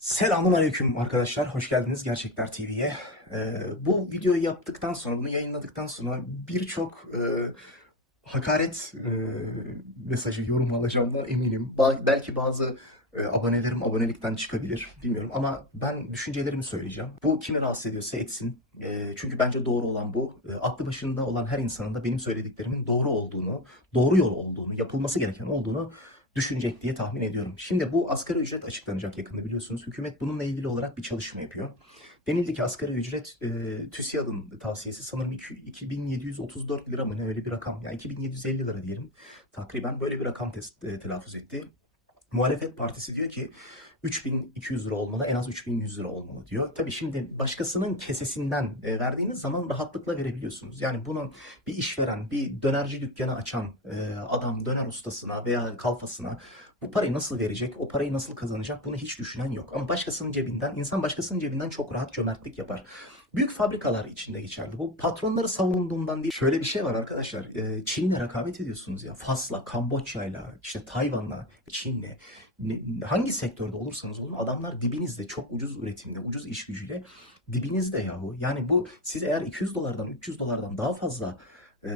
Selamun aleyküm arkadaşlar. Hoş geldiniz Gerçekler TV'ye. Ee, bu videoyu yaptıktan sonra, bunu yayınladıktan sonra birçok e, hakaret e, mesajı, yorum alacağımdan eminim. Ba- belki bazı e, abonelerim abonelikten çıkabilir, bilmiyorum. Ama ben düşüncelerimi söyleyeceğim. Bu kimi rahatsız ediyorsa etsin. E, çünkü bence doğru olan bu. E, aklı başında olan her insanın da benim söylediklerimin doğru olduğunu, doğru yol olduğunu, yapılması gereken olduğunu düşünecek diye tahmin ediyorum. Şimdi bu asgari ücret açıklanacak yakında biliyorsunuz. Hükümet bununla ilgili olarak bir çalışma yapıyor. Denildi ki asgari ücret e, TÜSİAD'ın tavsiyesi sanırım iki- 2734 lira mı ne öyle bir rakam. Yani 2750 lira diyelim. Takriben böyle bir rakam tes- e, telaffuz etti. Muhalefet Partisi diyor ki 3200 lira olmalı, en az 3100 lira olmalı diyor. Tabii şimdi başkasının kesesinden e, verdiğiniz zaman rahatlıkla verebiliyorsunuz. Yani bunun bir işveren, bir dönerci dükkanı açan e, adam döner ustasına veya kalfasına bu parayı nasıl verecek, o parayı nasıl kazanacak bunu hiç düşünen yok. Ama başkasının cebinden, insan başkasının cebinden çok rahat cömertlik yapar. Büyük fabrikalar içinde geçerli. Bu patronları savunduğundan değil. Şöyle bir şey var arkadaşlar. e, Çin'le rekabet ediyorsunuz ya. Fas'la, Kamboçya'yla, işte Tayvan'la, Çin'le. Hangi sektörde olursanız olun adamlar dibinizde çok ucuz üretimde, ucuz iş gücüyle dibinizde yahu. Yani bu siz eğer 200 dolardan 300 dolardan daha fazla e,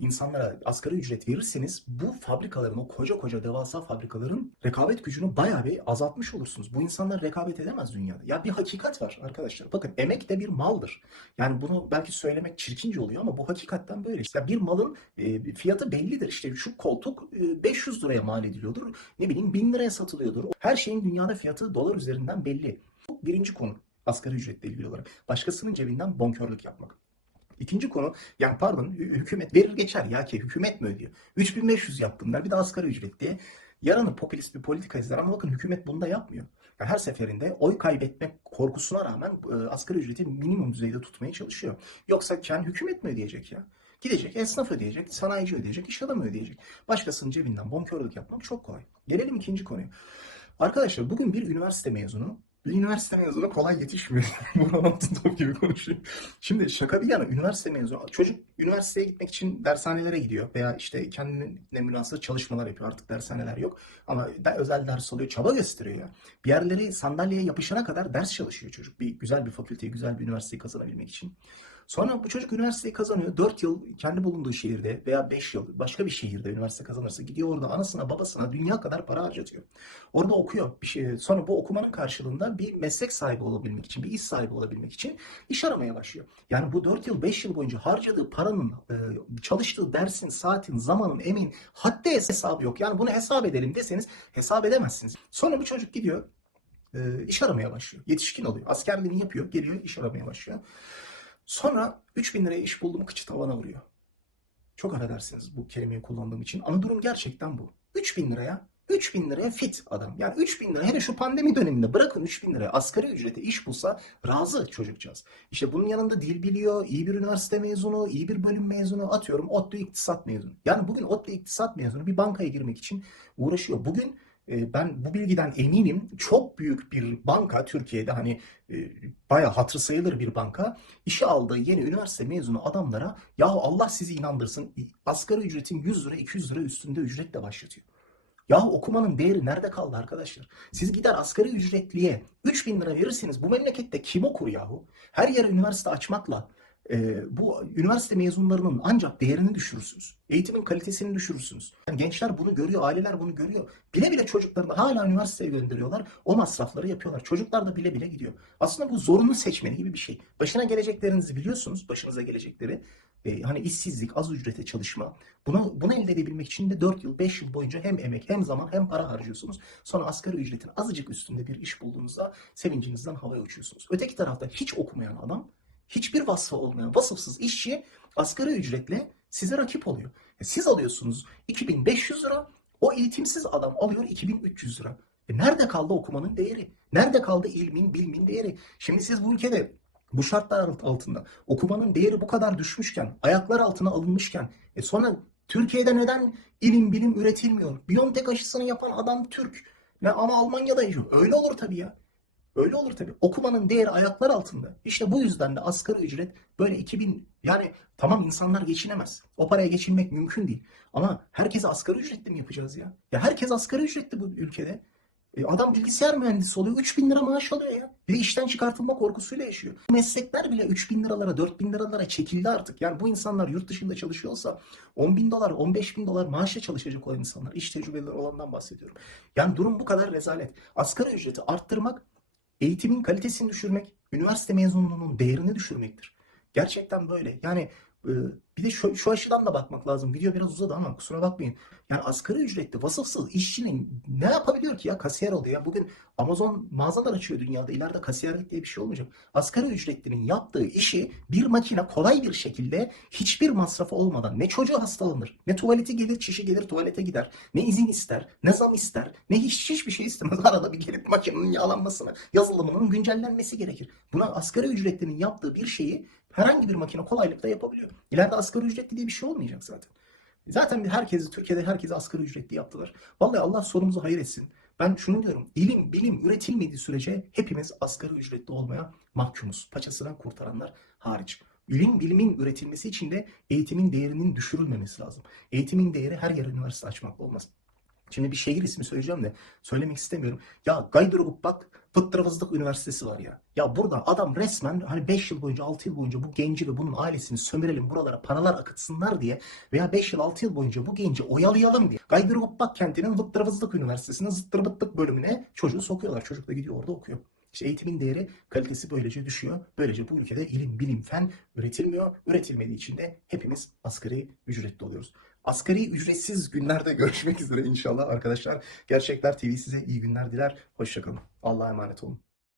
insanlara asgari ücret verirseniz bu fabrikaların o koca koca devasa fabrikaların rekabet gücünü bayağı bir azaltmış olursunuz. Bu insanlar rekabet edemez dünyada. Ya bir hakikat var arkadaşlar. Bakın emek de bir maldır. Yani bunu belki söylemek çirkince oluyor ama bu hakikaten böyle. İşte bir malın e, fiyatı bellidir. İşte şu koltuk e, 500 liraya mal ediliyordur. Ne bileyim 1000 liraya satılıyordur. Her şeyin dünyada fiyatı dolar üzerinden belli. Bu birinci konu asgari ücretle ilgili olarak. Başkasının cebinden bonkörlük yapmak. İkinci konu, yani pardon hü- hükümet verir geçer ya ki hükümet mi ödüyor? 3500 yaptım der bir de asgari ücret diye. Yaranı popülist bir politika izler ama bakın hükümet bunu da yapmıyor. Yani her seferinde oy kaybetmek korkusuna rağmen e, asgari ücreti minimum düzeyde tutmaya çalışıyor. Yoksa kendi hükümet mi ödeyecek ya? Gidecek, esnaf ödeyecek, sanayici ödeyecek, iş adamı ödeyecek. Başkasının cebinden bonkörlük yapmak çok kolay. Gelelim ikinci konuya. Arkadaşlar bugün bir üniversite mezunu, bir üniversite mezunu kolay yetişmiyor. Burhan Altıntop gibi konuşuyor. Şimdi şaka bir yana üniversite mezunu, çocuk üniversiteye gitmek için dershanelere gidiyor veya işte kendine münasır çalışmalar yapıyor. Artık dershaneler yok ama da özel ders alıyor, çaba gösteriyor ya. Bir yerleri sandalyeye yapışana kadar ders çalışıyor çocuk. Bir güzel bir fakülteyi, güzel bir üniversiteyi kazanabilmek için. Sonra bu çocuk üniversiteyi kazanıyor. 4 yıl kendi bulunduğu şehirde veya 5 yıl başka bir şehirde üniversite kazanırsa gidiyor orada anasına babasına dünya kadar para harcatıyor. Orada okuyor bir şey. Sonra bu okumanın karşılığında bir meslek sahibi olabilmek için, bir iş sahibi olabilmek için iş aramaya başlıyor. Yani bu 4 yıl, 5 yıl boyunca harcadığı paranın, e, çalıştığı dersin, saatin, zamanın, emeğin haddi hesabı yok. Yani bunu hesap edelim deseniz hesap edemezsiniz. Sonra bu çocuk gidiyor, e, iş aramaya başlıyor. Yetişkin oluyor. Askerliğini yapıyor, geliyor iş aramaya başlıyor. Sonra 3000 liraya iş buldum kıçı tavana vuruyor. Çok affedersiniz bu kelimeyi kullandığım için ama durum gerçekten bu. 3000 liraya 3000 liraya fit adam. Yani 3000 lira hele şu pandemi döneminde bırakın 3000 liraya asgari ücrete iş bulsa razı çocukcağız. İşte bunun yanında dil biliyor, iyi bir üniversite mezunu, iyi bir bölüm mezunu atıyorum ODTÜ iktisat mezunu. Yani bugün ODTÜ iktisat mezunu bir bankaya girmek için uğraşıyor. Bugün ben bu bilgiden eminim çok büyük bir banka Türkiye'de hani e, bayağı hatırı sayılır bir banka işe aldığı yeni üniversite mezunu adamlara ya Allah sizi inandırsın asgari ücretin 100 lira 200 lira üstünde ücretle başlatıyor. Ya okumanın değeri nerede kaldı arkadaşlar? Siz gider asgari ücretliye 3000 lira verirseniz bu memlekette kim okur yahu? Her yere üniversite açmakla e, bu üniversite mezunlarının ancak değerini düşürürsünüz. Eğitimin kalitesini düşürürsünüz. Yani gençler bunu görüyor, aileler bunu görüyor. Bile bile çocuklarını hala üniversiteye gönderiyorlar. O masrafları yapıyorlar. Çocuklar da bile bile gidiyor. Aslında bu zorunlu seçmeni gibi bir şey. Başına geleceklerinizi biliyorsunuz. Başınıza gelecekleri. E, hani işsizlik, az ücrete çalışma. Bunu, bunu elde edebilmek için de 4 yıl, 5 yıl boyunca hem emek, hem zaman, hem para harcıyorsunuz. Sonra asgari ücretin azıcık üstünde bir iş bulduğunuzda sevincinizden havaya uçuyorsunuz. Öteki tarafta hiç okumayan adam, hiçbir vasfı olmayan vasıfsız işçi asgari ücretle size rakip oluyor. E, siz alıyorsunuz 2500 lira, o eğitimsiz adam alıyor 2300 lira. E nerede kaldı okumanın değeri? Nerede kaldı ilmin, bilmin değeri? Şimdi siz bu ülkede bu şartlar altında okumanın değeri bu kadar düşmüşken, ayaklar altına alınmışken, e sonra Türkiye'de neden ilim bilim üretilmiyor? Biontech aşısını yapan adam Türk. Ne ama Almanya'da yaşıyor. Öyle olur tabii ya. Öyle olur tabii. Okumanın değeri ayaklar altında. İşte bu yüzden de asgari ücret böyle 2000 yani tamam insanlar geçinemez. O paraya geçinmek mümkün değil. Ama herkese asgari ücretli mi yapacağız ya? Ya herkes asgari ücretli bu ülkede. E, adam bilgisayar mühendisi oluyor. 3000 lira maaş alıyor ya. Bir işten çıkartılma korkusuyla yaşıyor. Meslekler bile 3000 liralara 4000 liralara çekildi artık. Yani bu insanlar yurt dışında çalışıyorsa 10 bin dolar 15 bin dolar maaşla çalışacak olan insanlar. İş tecrübeleri olandan bahsediyorum. Yani durum bu kadar rezalet. Asgari ücreti arttırmak eğitimin kalitesini düşürmek, üniversite mezunluğunun değerini düşürmektir. Gerçekten böyle. Yani bir de şu, şu açıdan da bakmak lazım. Video biraz uzadı ama kusura bakmayın. Yani asgari ücretli vasıfsız işçinin ne yapabiliyor ki ya? Kasiyer oluyor ya. Bugün Amazon mağazalar açıyor dünyada. İleride kasiyerlik diye bir şey olmayacak. Asgari ücretlinin yaptığı işi bir makine kolay bir şekilde hiçbir masrafı olmadan ne çocuğu hastalanır, ne tuvaleti gelir, çişi gelir tuvalete gider, ne izin ister, ne zam ister, ne hiç hiçbir şey istemez. Arada bir gelip makinenin yağlanmasını, yazılımının güncellenmesi gerekir. Buna asgari ücretlinin yaptığı bir şeyi herhangi bir makine kolaylıkla yapabiliyor. İleride asgari ücretli diye bir şey olmayacak zaten. Zaten herkesi Türkiye'de herkesi asgari ücretli yaptılar. Vallahi Allah sonumuzu hayır etsin. Ben şunu diyorum. İlim, bilim üretilmediği sürece hepimiz asgari ücretli olmaya mahkumuz. Paçasına kurtaranlar hariç. İlim, bilimin üretilmesi için de eğitimin değerinin düşürülmemesi lazım. Eğitimin değeri her yer üniversite açmakla olmaz. Şimdi bir şehir ismi söyleyeceğim de söylemek istemiyorum. Ya Gaydırguk bak Fıttırvızlık Üniversitesi var ya. Ya burada adam resmen hani 5 yıl boyunca 6 yıl boyunca bu genci ve bunun ailesini sömürelim buralara paralar akıtsınlar diye veya 5 yıl 6 yıl boyunca bu genci oyalayalım diye Gaydırguk kentinin Fıttırvızlık Üniversitesi'nin zıttırbıtlık bölümüne çocuğu sokuyorlar. Çocuk da gidiyor orada okuyor. İşte eğitimin değeri, kalitesi böylece düşüyor. Böylece bu ülkede ilim, bilim, fen üretilmiyor. Üretilmediği için de hepimiz asgari ücretli oluyoruz. Asgari ücretsiz günlerde görüşmek üzere inşallah arkadaşlar. Gerçekler TV size iyi günler diler. Hoşçakalın. Allah'a emanet olun.